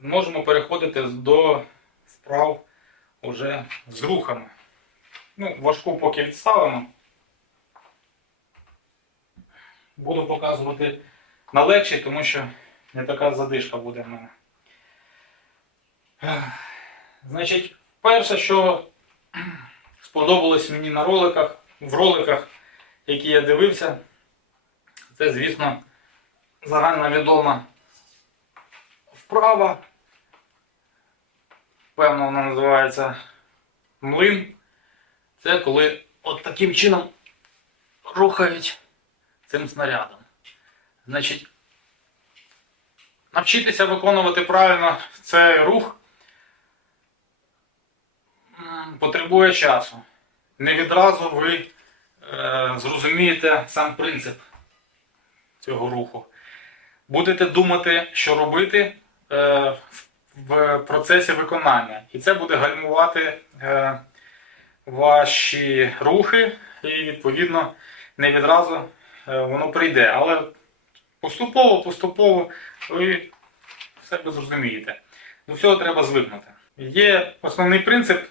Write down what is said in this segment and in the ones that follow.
Можемо переходити до вправ уже з рухами. Ну, важку поки відставимо. Буду показувати на легші, тому що не така задишка буде в мене. Значить, перше, що сподобалось мені на роликах, в роликах, які я дивився, це, звісно, загальна відома вправа. Певно, вона називається млин. Це коли от таким чином рухають цим снарядом. Значить, навчитися виконувати правильно цей рух потребує часу. Не відразу ви е, зрозумієте сам принцип цього руху. Будете думати, що робити е, в процесі виконання. І це буде гальмувати е, ваші рухи, і відповідно не відразу е, воно прийде. Але поступово, поступово ви себе зрозумієте. До всього треба звикнути. Є основний принцип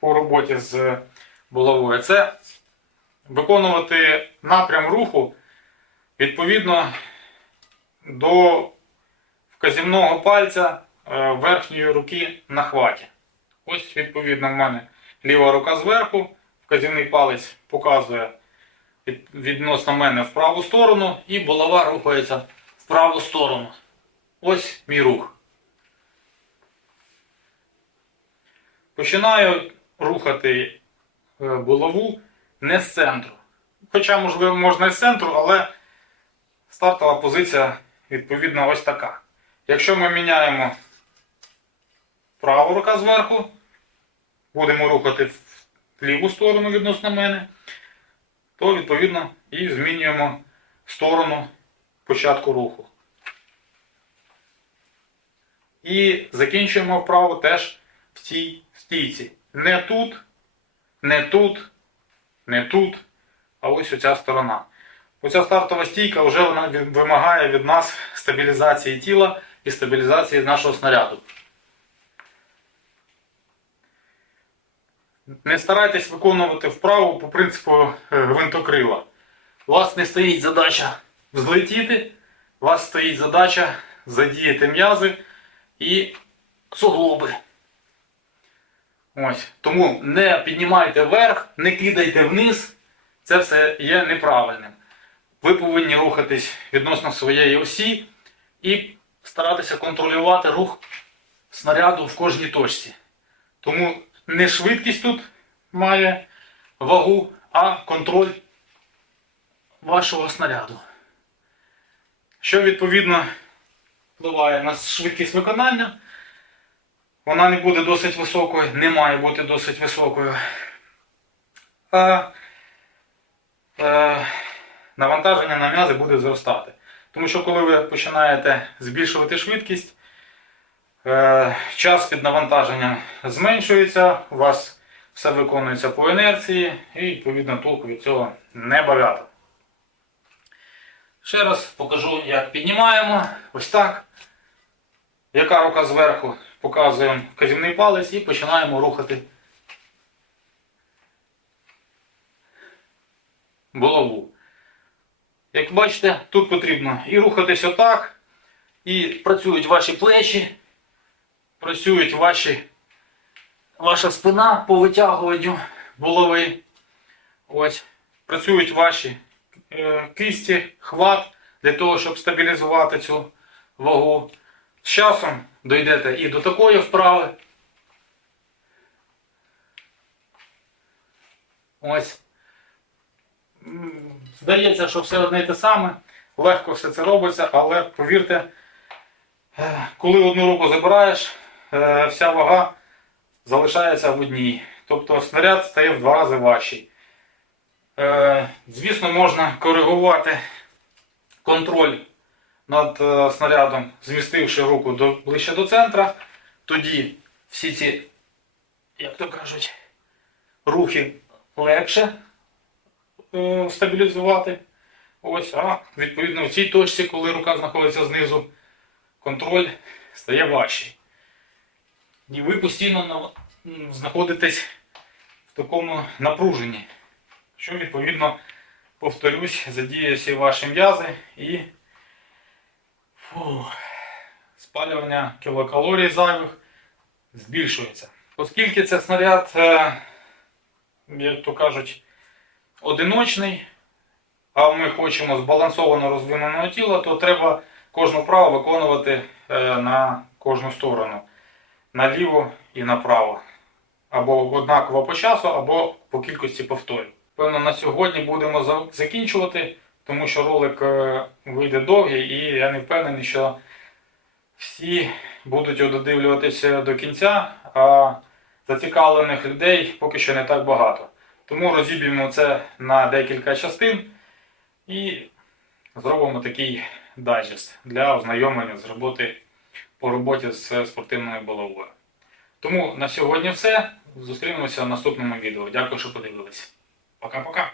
по роботі з булавою це виконувати напрям руху відповідно до вказівного пальця верхньої руки на хваті. Ось, відповідно, в мене ліва рука зверху, вказівний палець показує відносно мене в праву сторону, і булава рухається в праву сторону. Ось мій рух. Починаю рухати е, булаву не з центру. Хоча, можливо, можна і з центру, але стартова позиція відповідно ось така. Якщо ми міняємо праву рука зверху, будемо рухати в ліву сторону відносно мене, то відповідно і змінюємо сторону початку руху. І закінчуємо вправу теж в цій стійці. Не тут, не тут, не тут, а ось оця сторона. Оця стартова стійка вже вона вимагає від нас стабілізації тіла і стабілізації нашого снаряду. Не старайтесь виконувати вправу по принципу е, гвинтокрила. У вас не стоїть задача взлетіти, у вас стоїть задача задіяти м'язи і суглоби. Ось. Тому не піднімайте вверх, не кидайте вниз. Це все є неправильним. Ви повинні рухатись відносно своєї осі і старатися контролювати рух снаряду в кожній точці. Тому не швидкість тут має вагу, а контроль вашого снаряду. Що відповідно впливає на швидкість виконання. Вона не буде досить високою, не має бути досить високою. А е, навантаження на м'язи буде зростати. Тому що коли ви починаєте збільшувати швидкість, час під навантаженням зменшується, у вас все виконується по інерції і відповідно толку від цього небагато. Ще раз покажу, як піднімаємо. Ось так. Яка рука зверху? Показуємо вказівний палець і починаємо рухати булаву. Як бачите, тут потрібно і рухатись отак, і працюють ваші плечі, працюють ваші, ваша спина по витягуванню булави. Ось. Працюють ваші е, кисті, хват для того, щоб стабілізувати цю вагу. З часом дійдете і до такої вправи. Ось. Здається, що все одне і те саме. Легко все це робиться, але повірте, е, коли одну руку забираєш, вся вага залишається в одній. Тобто снаряд стає в два рази важчий. Е, Звісно, можна коригувати контроль над е, снарядом, змістивши руку до, ближче до центра. Тоді всі ці, як то кажуть, рухи легше е, стабілізувати. Ось, а відповідно в цій точці, коли рука знаходиться знизу, контроль стає важчий. І ви постійно знаходитесь в такому напруженні, що відповідно, повторюсь, задіє всі ваші м'язи і фу, спалювання кілокалорій зайвих збільшується. Оскільки це снаряд, е, як то кажуть, одиночний, а ми хочемо збалансовано розвиненого тіла, то треба кожну вправу виконувати е, на кожну сторону. Наліво і направо. Або однаково по часу, або по кількості повторів. Певно, на сьогодні будемо закінчувати, тому що ролик е, вийде довгий, і я не впевнений, що всі будуть його додивлюватися до кінця, а зацікавлених людей поки що не так багато. Тому розіб'ємо це на декілька частин і зробимо такий дайджест для ознайомлення з роботи по роботі з спортивною головою. Тому на сьогодні все. Зустрінемося в наступному відео. Дякую, що подивилися. Пока-пока.